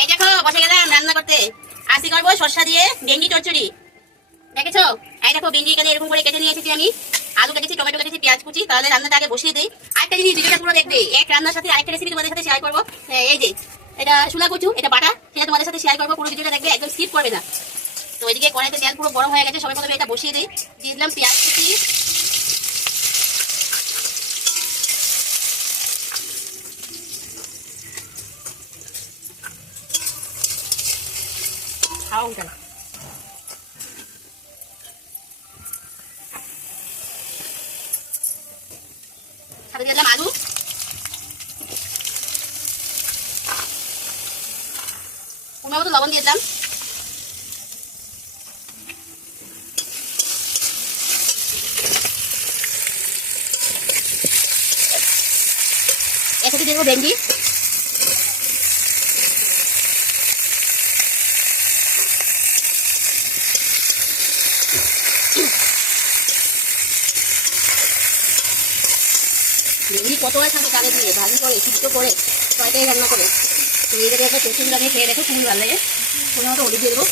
এই দেখো বসে গেলাম রান্না করতে। আজকে করবো সরষা দিয়ে ভেন্ডি চচ্চড়ি। দেখেছো? এই দেখো ভেন্ডি এখানে এরকম করে কেটে নিয়ে এসেছি আমি। আলু কেটেছি, টমেটো কেটেছি, পেঁয়াজ কুচি। তাহলে রান্নাটা আগে বসিয়ে দিই। আরেকটা জিনিস ভিডিওটা পুরো দেখবে। এক রান্নার সাথে আরেকটা রেসিপি তোমাদের সাথে শেয়ার করবো। এই যে এটা শুলা কচু, এটা বাটা, সেটা তোমাদের সাথে শেয়ার করবো। পুরো ভিডিওটা দেখবে, একদম স্কিপ করবে না। তো ওইদিকে কড়াইতে তেল পুরো গরম হয়ে গেছে। সবাই প্রথমে এটা বসিয়ে দিই। দিয়ে দিলাম পেঁয়াজ কুচি, খাওয়া উঠে না, সাথে দিয়ে দিলাম আলু, পরিমাণ মতো লবণ দিয়ে দিলাম। এর সাথে দিয়ে দেবো ভেন্ডি, ভেন্ডি কতবার থাকে কালে দিয়ে ভাজি করে সিদ্ধ করে তরকারি রান্না করে। তো এই জায়গায় একটা চচুরি লাগিয়ে খেয়ে দেখো, খুবই ভালো লাগে। কোনো মতো ওটি দিয়ে দেবো।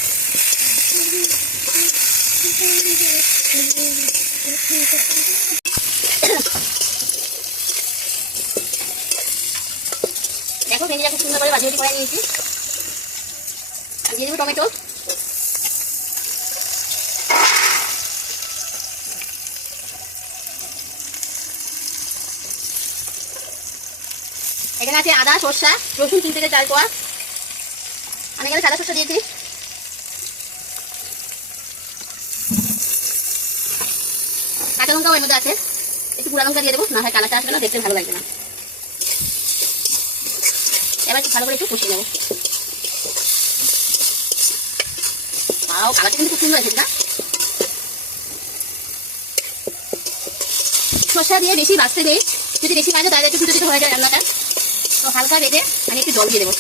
দেখো ভেন্ডিটা খুব সুন্দর করে ভাজি ভাজি করে নিয়েছি। দিয়ে দেবো টমেটো, এখানে আছে আদা, সরষা, রসুন 3 থেকে 4 কোয়া। আমি এখানে সাদা সরষা দিয়েছি। কাঁচা লঙ্কাও এর মধ্যে আছে, একটু গুঁড়া লঙ্কা দিয়ে দেবো, না হয় কালারটা আসবে না, দেখতে ভালো লাগবে না। এবার একটু ভালো করে একটু কষিয়ে নেবো। কালারটা কিন্তু খুব সুন্দর আছে। এটা সরষা দিয়ে বেশি বাঁচতে নেই, যদি বেশি ভাজা তাহলে একটু ছুটো ছুটো হয়ে যায় রান্নাটা। তো হালকা বেঁধে আমি একটু জল দিয়ে দেবো।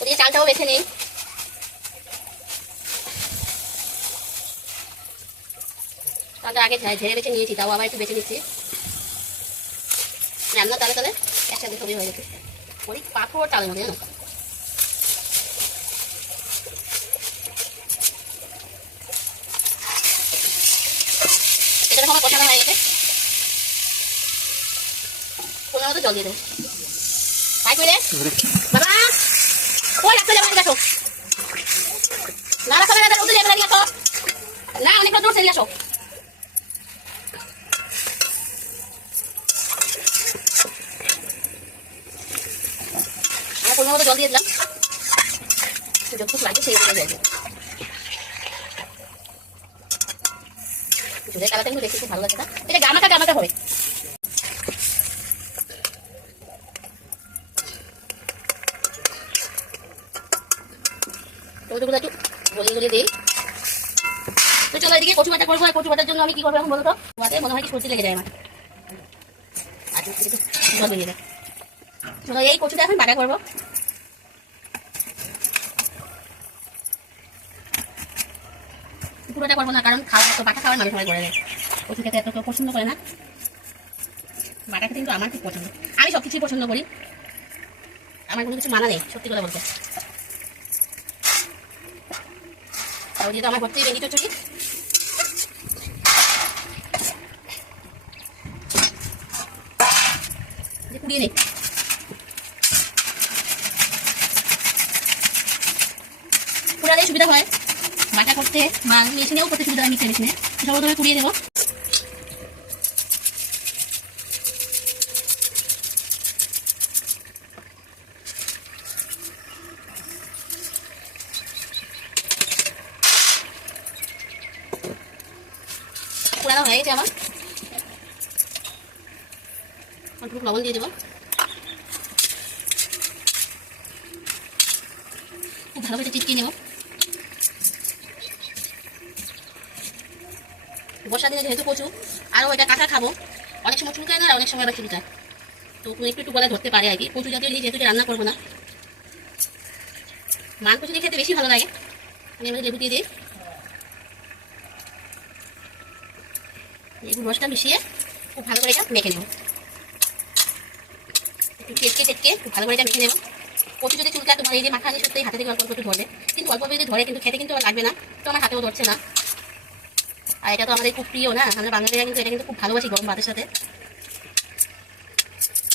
ওদিকে চালটাও বেছে নেই। চালটা আগে ঝেড়ে বেছে নিয়েছি, তাও আবার একটু বেছে নিচ্ছি। রান্না তালে তালে একসাথে সবই হয়ে গেছে। ওই পাথর চালের মধ্যে জানো। এটা আমার কষানো হয়ে গেছে। কোনো মতো জল দিয়ে দেবো। তাই করে বাবা ওই রাখতে যাবো, দেখো না রাখো না, উঠে যাবে না, তো না অনেক দূর চলে আসো। কোনো মতো জল দিয়ে দিলাম, যতটুকু লাগবে সেই জল দিয়ে। ঝুলের কালারটা কিন্তু দেখতে খুব ভালো লাগছে না, এটা গামাটা গামাটা হবে। টমেটোগুলো একটু গলিয়ে গলিয়ে দিই। তো চলো এদিকে কচু বাটা করবো। কচু বাটার জন্য আমি কি করবো এখন বলো তো? মনে হয় কি সর্দি লেগে যায় আমার। আচ্ছা জল বেরিয়ে যায়। চলো এই কচুটা এখন বাটা করবো। পুরোটা করবো না, কারণ খাওয়া তো বাটা খাওয়ার মানুষ সবাই করে দেয়। কচু খেতে এত কেউ পছন্দ করে না, বাটা খেতে কিন্তু আমার খুব পছন্দ। আমি সব কিছুই পছন্দ করি, আমার কোনো কিছু মানা নেই সত্যি কথা বলতে। তাও যেহেতু আমার ভর্তি ভেন্ডি চচ্চড়ি, কুড়িয়ে নেই। কুড়ালে সুবিধা হয় বাটা করতে, বা মেশিনেও করতে সুবিধা হয়, মিক্সার মেশিনে। সব ধরে কুড়িয়ে দেবো। কুড়ানো হয়ে গেছে আমার। অল্প লবণ দিয়ে দেবো। খুব ভালো করে চিটকিয়ে নেব। বর্ষা দিনে যেহেতু কচু, আরও এটা কাঁচা খাবো, অনেক সময় চুলকায় না, আর অনেক সময় আবার চুলকায়, তো একটু একটু গলায় ধরতে পারে আর কি। কচু জাতীয় জিনিস যেহেতু রান্না করবো না, মান কচু দিয়ে খেতে বেশি ভালো লাগে। আমি এবার লেবু দিয়ে দিই। লেবুর রসটা মিশিয়ে খুব ভালো করে এটা মেখে নেব। একটু চেটকে খুব ভালো করে এটা মেখে নেব। কচু যদি চুলকা তোমার এই যে মাখা নিয়ে সত্যি হাতে থেকে অল্প অল্প একটু ধরবে, কিন্তু অল্প অল্প যদি ধরে কিন্তু খেতে কিন্তু আর লাগবে না, তো আমার হাতেও ধরছে না। আর এটা তো আমাদের খুব প্রিয় না, আমরা বাঙালিরা কিন্তু এটা কিন্তু খুব ভালোবাসি গরম ভাতের সাথে।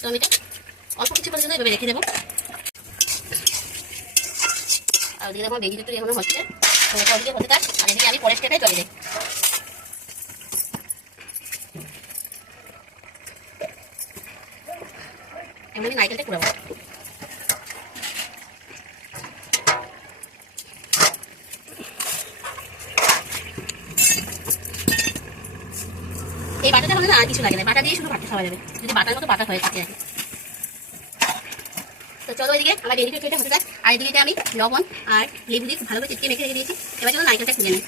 তো আমি এটা অল্প কিছু পর্যন্ত এভাবে রেখে দেবো। আর ওদিকে আমার বেগুন একটু এখনো হচ্ছে, তো এটা ওদিকে হতে থাক। আর এদিকে আমি পরের স্টেপে চলে যাই। এমন আমি নারকেলটা কুড়াবো। এই বাটাটা হলে না আর কিছু লাগে না, বাটা দিয়ে শুধু ভাতটা খাওয়া যাবে যদি বাটার মতো বাটা হয়ে থাকে আর কি। তো চলো এদিকে আমার বেগুন কেটে হতে থাক। আর এদিকে আমি লবণ আর লেবু দিয়ে ভালো করে চিটকে মেখে রেখে দিয়েছি। এবার চলো নারকেলটা খুঁজে নিই।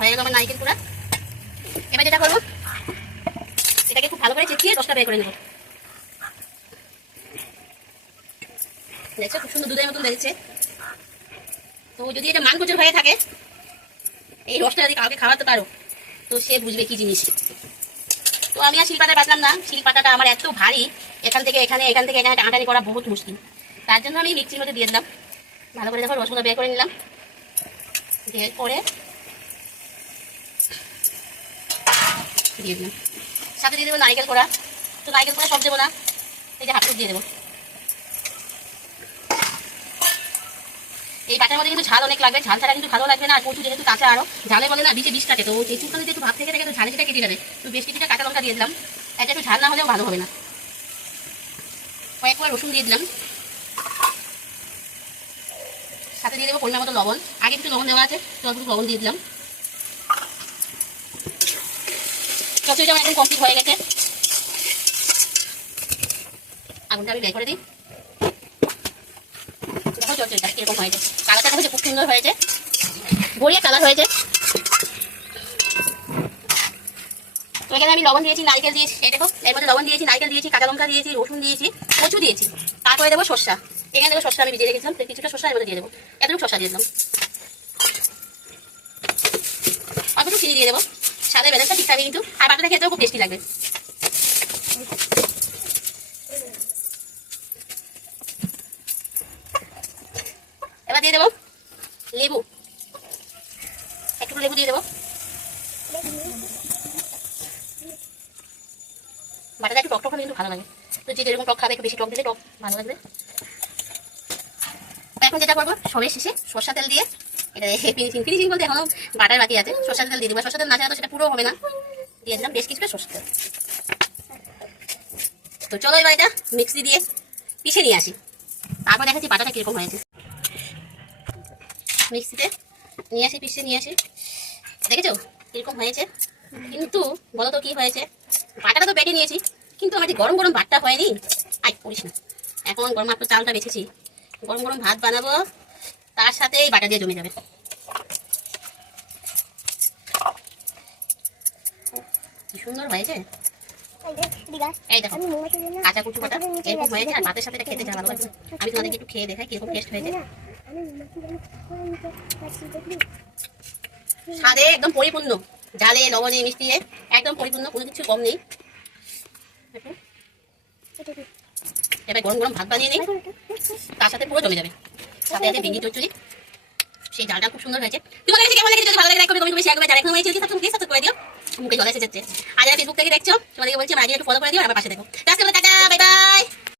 হয়ে গেল আমার নারকেল কুড়া। এবার যেটা করবো, এটাকে খুব ভালো করে চেঁচিয়ে রসটা বের করে নেবো। দেখছো খুব সুন্দর দুধের মতন বেরিয়েছে। তো যদি এটা মান প্রচুর হয়ে থাকে, এই রসটা যদি কাউকে খাওয়াতে পারো তো সে বুঝবে কি জিনিস। তো আমি আর শিলপাটা বাঁচলাম না, শিলপাটাটা আমার এত ভারী, এখান থেকে এখানে টানাটানি করা বহুত মুশকিল। তার জন্য আমি মিক্সির মধ্যে দিয়ে দিলাম। ভালো করে দেখো রসগুলো বের করে নিলাম। বের করে দিয়ে দিলাম, সাথে দিয়ে দেবো নারকেল কোড়া। তো নারকেল কোড়া সব দেবো না, এই যে হাফ দিয়ে দেবো। এই বাটার মধ্যে কিন্তু ঝাল অনেক লাগবে, ঝাল ছাড়া কিন্তু ভালো লাগবে না। আর কচু যেহেতু কাঁচা, আরো ঝালে বলে না বিচে বিষ থাকে, তো একটুখানি একটু ভাত থেকে থাকে তো ঝালে সেটা কেটে যাবে। তো বেশ কিছুটা কাঁচা লঙ্কা দিয়ে দিলাম, এটা একটু ঝাল না হলেও ভালো হবে না। কয়েকবার রসুন দিয়ে দিলাম, সাথে দিয়ে দেবো পরিমাণ মতো লবণ। আগে একটু লবণ দেওয়া আছে, তো একটু লবণ দিয়ে দিলাম। চচড়িটা আমার একদম কমপ্লিট হয়ে গেছে। আগুনটা আমি বের করে দিই। দেখো চচড়িটা এরকম হয়েছে, কালারটা হচ্ছে খুব সুন্দর হয়েছে, গড়িয়া কালার হয়েছে। তো এখানে আমি লবণ দিয়েছি, নারকেল দিয়েছি, এই দেখো এর মধ্যে লবণ দিয়েছি, নারকেল দিয়েছি, কাঁচা লঙ্কা দিয়েছি, রসুন দিয়েছি, কচু দিয়েছি। তারপরে দেবো সরষা। এখানে দেবো সরষা, আমি ভিজিয়ে রেখেছিলাম, কিছুটা সরষা এর মধ্যে দিয়ে দেবো। এতটুকু সরষা দিয়ে দিলাম। অল্প একটু চিনি দিয়ে দেবো, স্বাদের ব্যালেন্সটা ঠিক থাকবে কিন্তু। আর বাটাটা খেতেও খুব টেস্টি লাগবে। এবার দিয়ে দেবো লেবু, একটু লেবু দিয়ে দেবো। বাটাটা একটু টক টক হবে কিন্তু ভালো লাগে, তো যে যেরকম টক খাবে একটু বেশি টক দিলে টক ভালো লাগবে। এখন যেটা করবো, সবের শেষে সরষা তেল দিয়ে, এটা ফিনিশিং বলতে এখনো বাটার বাকি আছে, সরষা তেল দিয়ে দেবো। সরষা তেল না ছাড়া তো সেটা পুরো হবে না, দিয়ে দিলাম বেশ কিছুটা সরষা তেল। তো চলো এবার এটা মিক্সি দিয়ে পিষে নিয়ে আসি, তারপর দেখাচ্ছি বাটাটা কিরকম হয়েছে। মিক্সিতে নিয়ে আসি, পিষে নিয়ে আসি। দেখেছো কিরকম হয়েছে? কিন্তু বলো তো কি হয়েছে? বাটাটা তো বেটে নিয়েছি, কিন্তু আমার যে গরম গরম ভাতটা হয়নি। আই করিস না, এখন গরম মাত্র চালটা বেছেছি, গরম গরম ভাত বানাবো, তার সাথে এই বাটা দিয়ে জমে যাবে। কি সুন্দর হয়েছে, এই দেখো কাঁচা কুচু বাটা এরকম হয়েছে। আর ভাতের সাথে এটা খেতে যা ভালো লাগবে। আমি তোমাদেরকে একটু খেয়ে দেখাই কিরকম টেস্ট হয়েছে। স্বাদে একদম পরিপূর্ণ, ঝালে লবণে মিষ্টিয়ে একদম পরিপূর্ণ, কোনো কিছু কম নেই। এবার গরম গরম ভাত বানিয়ে নিই, তার সাথে পুরো জমে যাবে। সাথে আছে ভেন্ডি চচ্চড়ি, সেই ডালটা খুব সুন্দর হয়েছে। তোমাদের কাছে কেমন লেগেছে? যদি ভালো লাগে লাইক করবে, কমেন্ট করবে, শেয়ার করবে। যারা এখনো এই চ্যানেলটি সাবস্ক্রাইব করে দিও, মুখে জল এসে যাচ্ছে। আর যারা ফেসবুক থেকে দেখছো তোমাদেরকে বলছি আমার আইডিটা একটু ফলো করে দিও আর আমার পাশে দেখো। আজকে টাটা, বাই বাই।